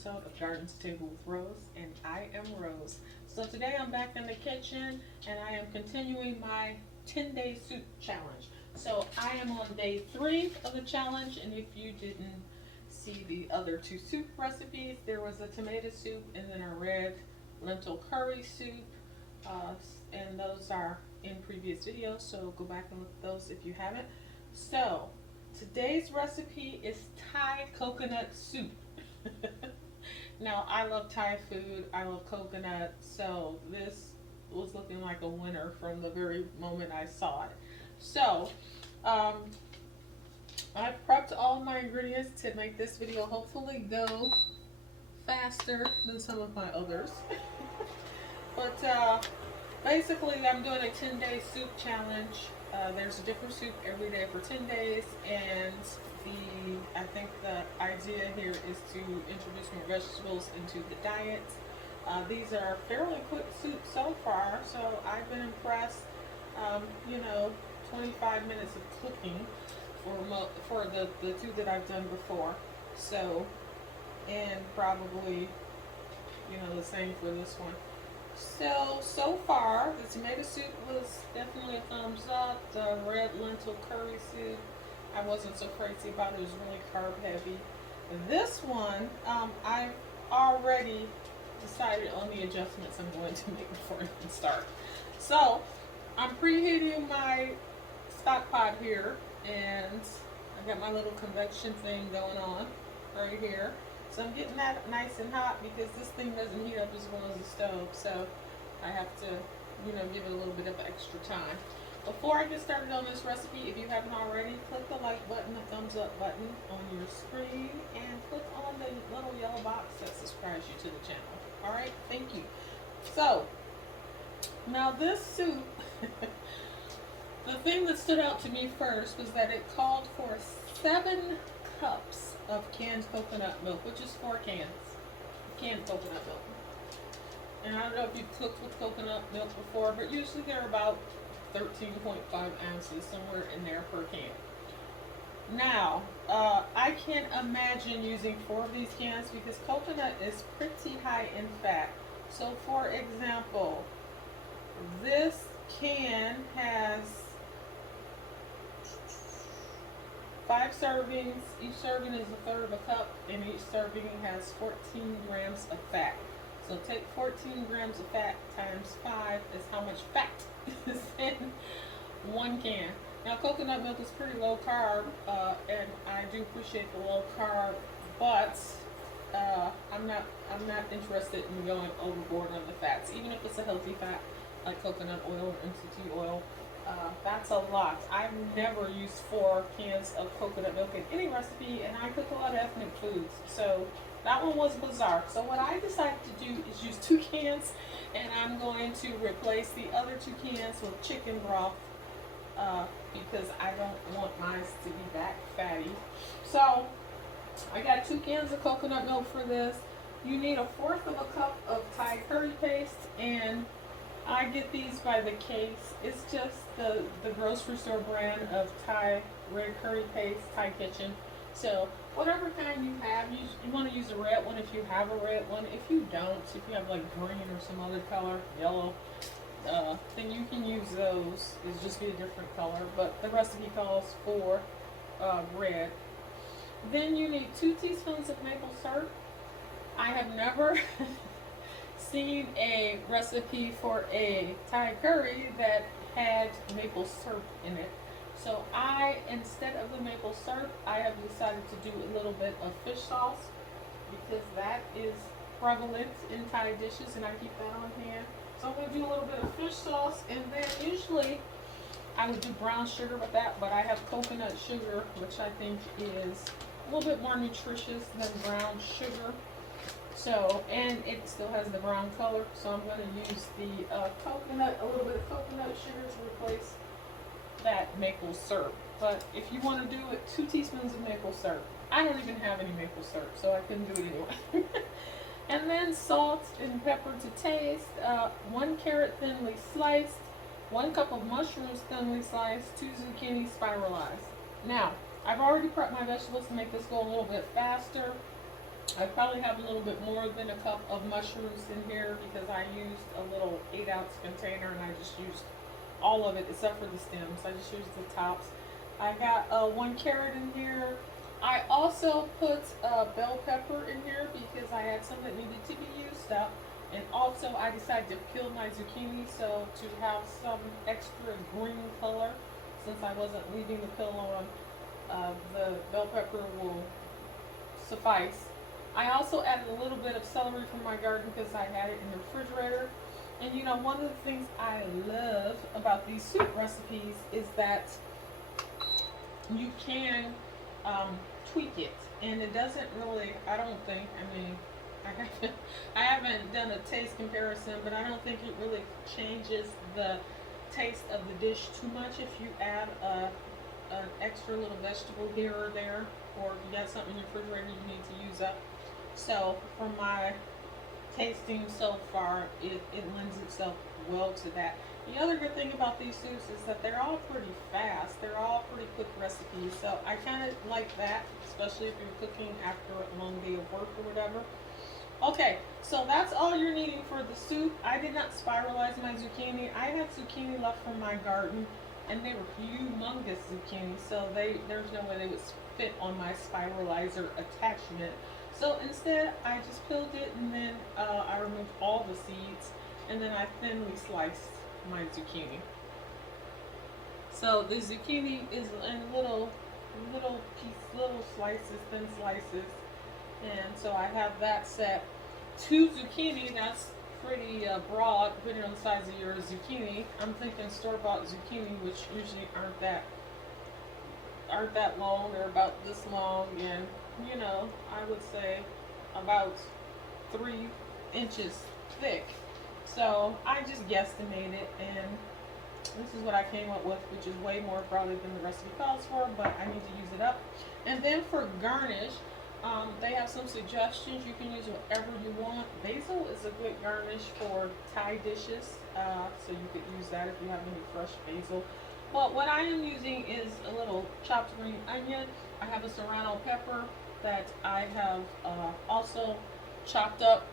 episode of Gardens Table with Rose, and I am Rose. So today I'm back in the kitchen and I am continuing my 10-day soup challenge. So I am on day 3 of the challenge, and if you didn't see the other 2 soup recipes, there was a tomato soup and then a red lentil curry soup, and those are in previous videos, so go back and look at those if you haven't. So today's recipe is Thai coconut soup. Now, I love Thai food, I love coconut, so this was looking like a winner from the very moment I saw it. So, I prepped all my ingredients to make this video hopefully go faster than some of my others. But basically, I'm doing a 10-day soup challenge. There's a different soup every day for 10 days, and I think the idea here is to introduce more vegetables into the diet. These are fairly quick soups so far, so I've been impressed. 25 minutes of cooking for the 2 that I've done before. So, and probably, the same for this one. So far, the tomato soup was definitely a thumbs up. The red lentil curry soup, I wasn't so crazy about. It was really carb heavy. This one, I've already decided on the adjustments I'm going to make before I even start. So, I'm preheating my stock pot here, and I got my little convection thing going on right here. So I'm getting that nice and hot because this thing doesn't heat up as well as the stove. So I have to, give it a little bit of extra time. Before I get started on this recipe, if you haven't already, click the like button, the thumbs up button on your screen, and click on the little yellow box that subscribes you to the channel. Alright, thank you. So, now this soup, the thing that stood out to me first was that it called for 7 cups of canned coconut milk, which is 4 cans of canned coconut milk. And I don't know if you've cooked with coconut milk before, but usually they're about 13.5 ounces, somewhere in there per can. Now, I can't imagine using 4 of these cans because coconut is pretty high in fat. So for example, this can has 5 servings. Each serving is a third of a cup, and each serving has 14 grams of fat. So take 14 grams of fat times 5 is how much fat is in 1 can. Now, coconut milk is pretty low carb, and I do appreciate the low carb, but I'm not interested in going overboard on the fats, even if it's a healthy fat like coconut oil or MCT oil. That's a lot. I've never used 4 cans of coconut milk in any recipe, and I cook a lot of ethnic foods, so that one was bizarre. So what I decided to do is use 2 cans, and I'm going to replace the other 2 cans with chicken broth, because I don't want mine to be that fatty. So I got 2 cans of coconut milk for this. You need 1/4 of a cup of Thai curry paste, and I get these by the case. It's just the grocery store brand of Thai red curry paste, Thai Kitchen. So whatever kind you have, you want to use a red one if you have a red one. If you don't, if you have like green or some other color, yellow, then you can use those. It's just be a different color, but the recipe calls for red. Then you need 2 teaspoons of maple syrup. I have never seen a recipe for a Thai curry that had maple syrup in it. So instead of the maple syrup, I have decided to do a little bit of fish sauce because that is prevalent in Thai dishes, and I keep that on hand. So I'm going to do a little bit of fish sauce, and then usually I would do brown sugar with that, but I have coconut sugar, which I think is a little bit more nutritious than brown sugar. So, and it still has the brown color, so I'm going to use the a little bit of coconut sugar to replace that maple syrup. But if you want to do it, 2 teaspoons of maple syrup. I don't even have any maple syrup, so I couldn't do it anyway. And then salt and pepper to taste, 1 carrot thinly sliced, 1 cup of mushrooms thinly sliced, 2 zucchini spiralized. Now, I've already prepped my vegetables to make this go a little bit faster. I probably have a little bit more than a cup of mushrooms in here because I used a little 8-ounce container and I just used all of it except for the stems. I just used the tops. I got 1 carrot in here. I also put bell pepper in here because I had some that needed to be used up. And also I decided to peel my zucchini so to have some extra green color since I wasn't leaving the peel on. The bell pepper will suffice. I also added a little bit of celery from my garden because I had it in the refrigerator. And you know, one of the things I love about these soup recipes is that you can tweak it, and it doesn't really. I don't think. I mean, I haven't done a taste comparison, but I don't think it really changes the taste of the dish too much if you add an extra little vegetable here or there, or if you got something in your refrigerator you need to use up. So for my tasting so far, it lends itself well to that. The other good thing about these soups is that they're all pretty fast. They're all pretty quick recipes. So I kind of like that, especially if you're cooking after a long day of work or whatever. Okay, so that's all you're needing for the soup. I did not spiralize my zucchini. I had zucchini left from my garden, and they were humongous zucchini, so there's no way they would fit on my spiralizer attachment. So instead, I just peeled it, and then I removed all the seeds, and then I thinly sliced my zucchini. So the zucchini is in little slices, thin slices, and so I have that set. 2 zucchini, that's pretty broad, depending on the size of your zucchini. I'm thinking store-bought zucchini, which usually aren't that long. They're about this long, and you know, I would say about 3 inches thick. So I just guesstimated, and this is what I came up with, which is way more probably than the recipe calls for, but I need to use it up. And then for garnish, they have some suggestions. You can use whatever you want. Basil is a good garnish for Thai dishes, so you could use that if you have any fresh basil. But what I am using is a little chopped green onion. I have a serrano pepper that I have also chopped up.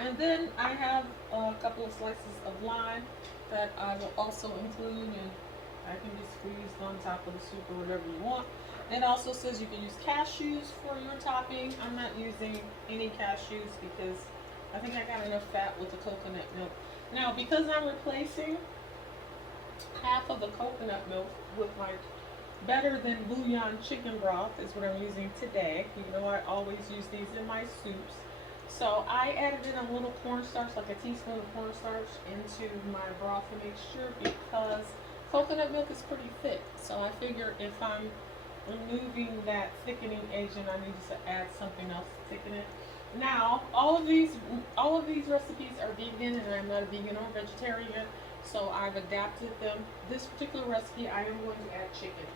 And then I have a couple of slices of lime that I will also include, and I can be squeezed on top of the soup or whatever you want. It also says you can use cashews for your topping. I'm not using any cashews because I think I got enough fat with the coconut milk. Now, because I'm replacing half of the coconut milk with my better than bouillon chicken broth is what I'm using today. You know, I always use these in my soups. So I added in a little cornstarch, like a teaspoon of cornstarch, into my broth mixture because coconut milk is pretty thick. So I figure if I'm removing that thickening agent, I need to add something else to thicken it. Now, all of these recipes are vegan, and I'm not a vegan or vegetarian, so I've adapted them. This particular recipe, I am going to add chicken.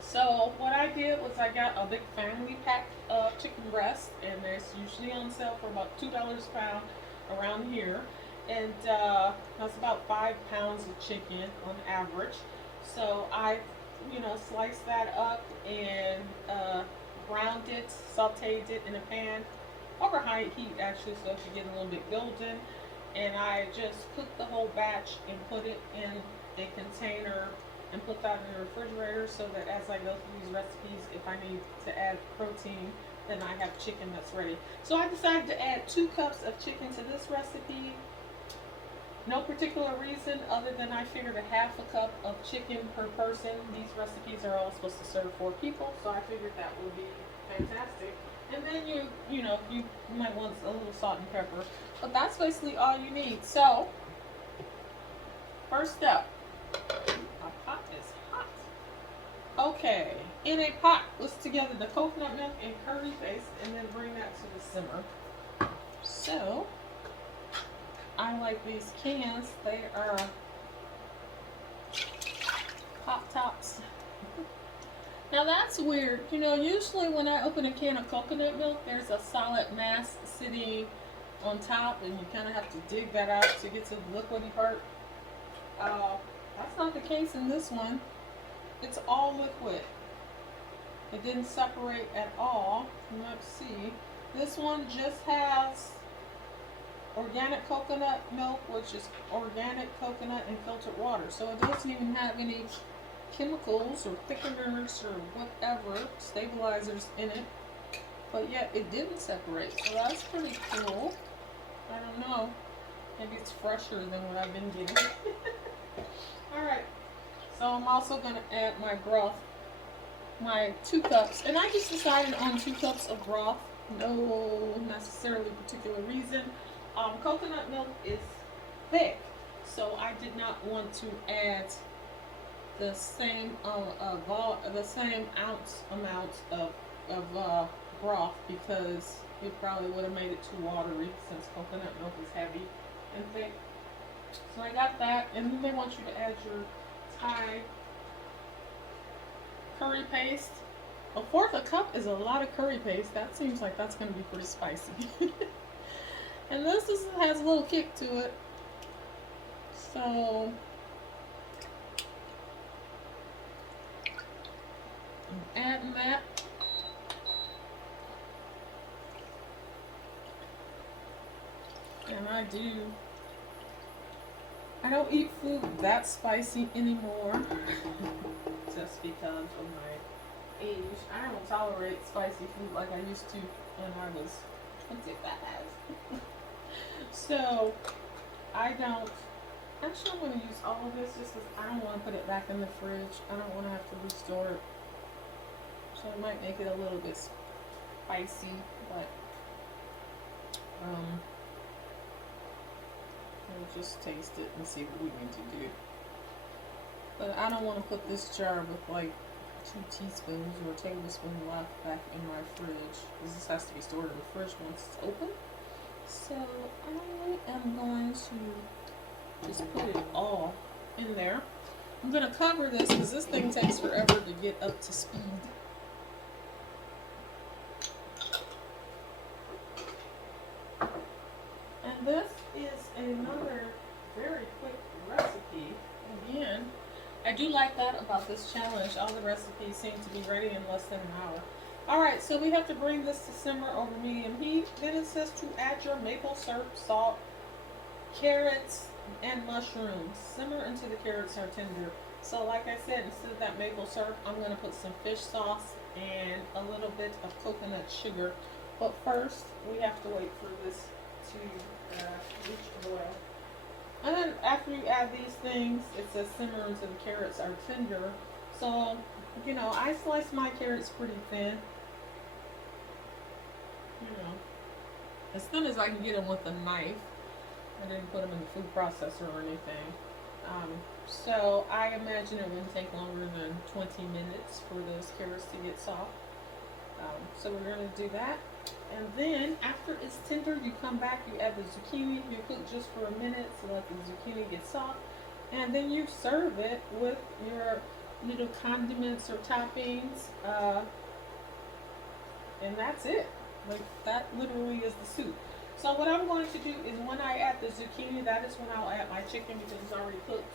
So what I did was I got a big family pack of chicken breast, and it's usually on sale for about $2 a pound around here, and that's about 5 pounds of chicken on average. So I, sliced that up and browned it, sauteed it in a pan over high heat actually, so it should get a little bit golden. And I just cooked the whole batch and put it in a container and put that in the refrigerator so that as I go through these recipes, if I need to add protein, then I have chicken that's ready. So I decided to add 2 cups of chicken to this recipe. No particular reason other than I figured a half a cup of chicken per person. These recipes are all supposed to serve 4 people, so I figured that would be fantastic. And then you might want a little salt and pepper, but that's basically all you need. So first up, my pot is hot. Okay, in a pot, let's together the coconut milk and curry paste, and then bring that to the simmer. So I like these cans. They are pop tops. Now that's weird. Usually when I open a can of coconut milk, there's a solid mass sitting on top, and you kind of have to dig that out to get to the liquidy part. That's not the case in this one. It's all liquid. It didn't separate at all. Let's see. This one just has organic coconut milk, which is organic coconut and filtered water. So it doesn't even have any chemicals or thickeners or whatever, stabilizers in it. But yet it didn't separate. So that's pretty cool. I don't know. Maybe it's fresher than what I've been getting. Alright. So I'm also going to add my broth. My 2 cups. And I just decided on 2 cups of broth. No necessarily particular reason. Coconut milk is thick, so I did not want to add the same ounce amount of broth, because it probably would have made it too watery, since coconut milk is heavy and thick. So I got that, and then they want you to add your Thai curry paste. 1/4 cup is a lot of curry paste. That seems like that's going to be pretty spicy. And this has a little kick to it. So I'm adding that. And I don't eat food that spicy anymore. Just because of my age. I don't tolerate spicy food like I used to when I was 25. So I don't. Actually, I'm going to use all of this just because I don't want to put it back in the fridge. I don't want to have to restore it. So it might make it a little bit spicy, but we'll just taste it and see what we need to do. But I don't want to put this jar with like 2 teaspoons or a tablespoon left back in my fridge, because this has to be stored in the fridge once it's open. So I am going to just put it all in there. I'm going to cover this because this thing takes forever to get up to speed. And this is another very quick recipe. Again, I do like that about this challenge. All the recipes seem to be ready in less than an hour. Alright, so we have to bring this to simmer over medium heat. Then it says to add your maple syrup, salt, carrots, and mushrooms. Simmer until the carrots are tender. So like I said, instead of that maple syrup, I'm going to put some fish sauce and a little bit of coconut sugar. But first, we have to wait for this to reach a boil. And then after you add these things, it says simmer until the carrots are tender. So, you know, I slice my carrots pretty thin. You know, as thin as I can get them with a knife. I didn't put them in the food processor or anything. So I imagine it wouldn't take longer than 20 minutes for those carrots to get soft. So we're going to do that. And then after it's tender, you come back, you add the zucchini, you cook just for a minute so let the zucchini get soft. And then you serve it with your little condiments or toppings. And that's it. Like, that literally is the soup. So what I'm going to do is when I add the zucchini, that is when I'll add my chicken, because it's already cooked.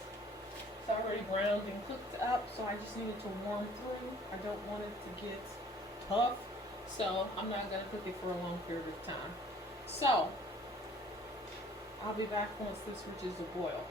It's already browned and cooked up, so I just need it to warm through. I don't want it to get tough, so I'm not going to cook it for a long period of time. So I'll be back once this reaches a boil.